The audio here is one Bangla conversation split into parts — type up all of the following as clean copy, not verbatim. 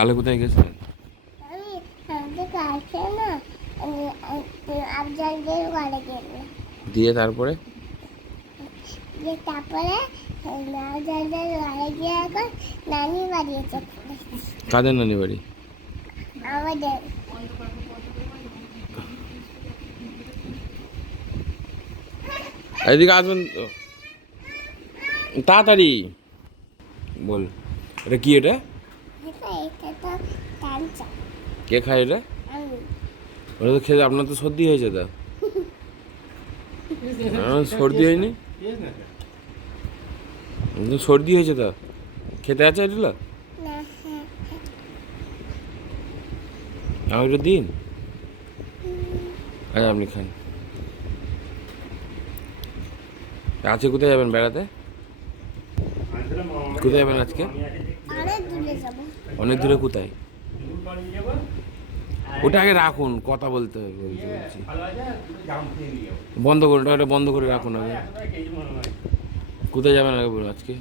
কালে কোথায় গেছিলেন? দিয়ে তারপরে কাদের নানি বাড়ি? এদিকে আসবেন তো তাড়াতাড়ি। বল, এটা কি? এটা কে খায় এটা? ওটা তো খেয়ে আপনার তো সর্দি হয়েছে। তা সর্দি হয়নি? সর্দি হয়েছে তা খেতে আছে এগুলো? ওইটা দিন। আচ্ছা আপনি খান। আজকে কোথায় যাবেন বেড়াতে? কোথায় যাবেন আজকে? অনেক দূরে। কোথায়? ওটা আগে রাখুন, কথা বলতে হবে বলছি। বন্ধ করুন ওটা, বন্ধ করে রাখুন আগে। কোথায় যাবেন আগে বলুন আজকে?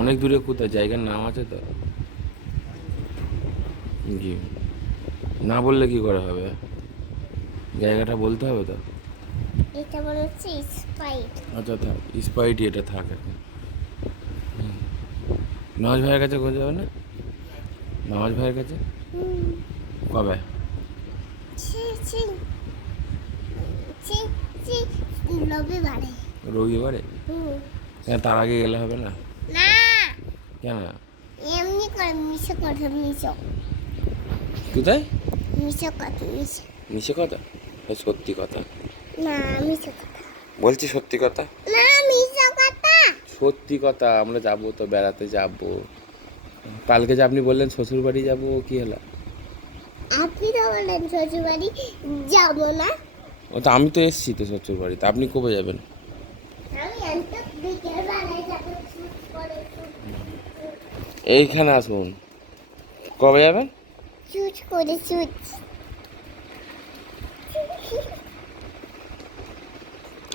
অনেক দূরে কোথায়? জায়গার নাম আছে তো? কি না বললে কি করে হবে? জায়গাটা বলতে হবে তো। এটা মনে হচ্ছে স্প্রাইট। আচ্ছা থাক, স্পাইটি এটা থাক এখন। নওয়াজ ভাইয়ের কাছে কোথায় যাবে না? নওয়াজ ভাইয়ের কাছে কবে? রবিবারে। রবিবারে? কেন তার আগে গেলে হবে না? না, কেন? এমনি করে মিশো কথা মিশো। কোথায় মিশো কথা মিশো। মিশে কথা? সত্যি কথা না, মিশো কথা বলছি। সত্যি কথা না, মিশো কথা। সত্যি কথা। আমরা যাবো তো, বেড়াতে যাবো। কালকে যে আপনি বললেন শ্বশুর বাড়ি যাবো, কি হলো? আপনি তো বললেন শ্বশুর বাড়ি যাবো না। ও তো আমি তো এসছি তো শ্বশুর বাড়িতে। আপনি কবে যাবেন? আমি তো বিকেলবেলায় যাবো। এইখানে আসুন। কবে যাবেন? চুজ করে চুজ।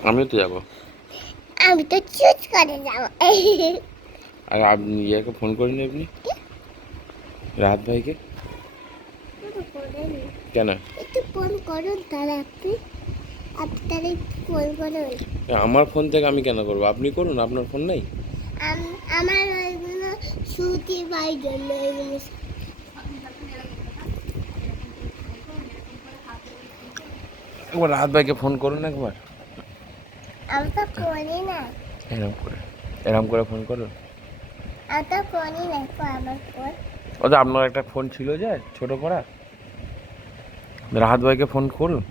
আমিও তো যাবো। আমি তো চুজ করে যাবো। আর আপনি ইয়াকে ফোন করেন আপনি? রাহাত ভাইকে কেন? একটু ফোন করুন তাহলে আপনি তাহলে ফোন করুন। আমার ফোন থেকে আমি কেন করবো? আপনি করুন, আপনার ফোন নেই? আমার ওইগুলো সুতি বাই জন্য এগুলো। একবার রাহাত ভাইকে ফোন করুন একবার। আমি তো করি না। এরম করে ফোন করুন। আমি তো করি না আমার ফোন। ও তো আপনার একটা ফোন ছিল যে ছোট করা। রাহাত ভাইকে ফোন করুন।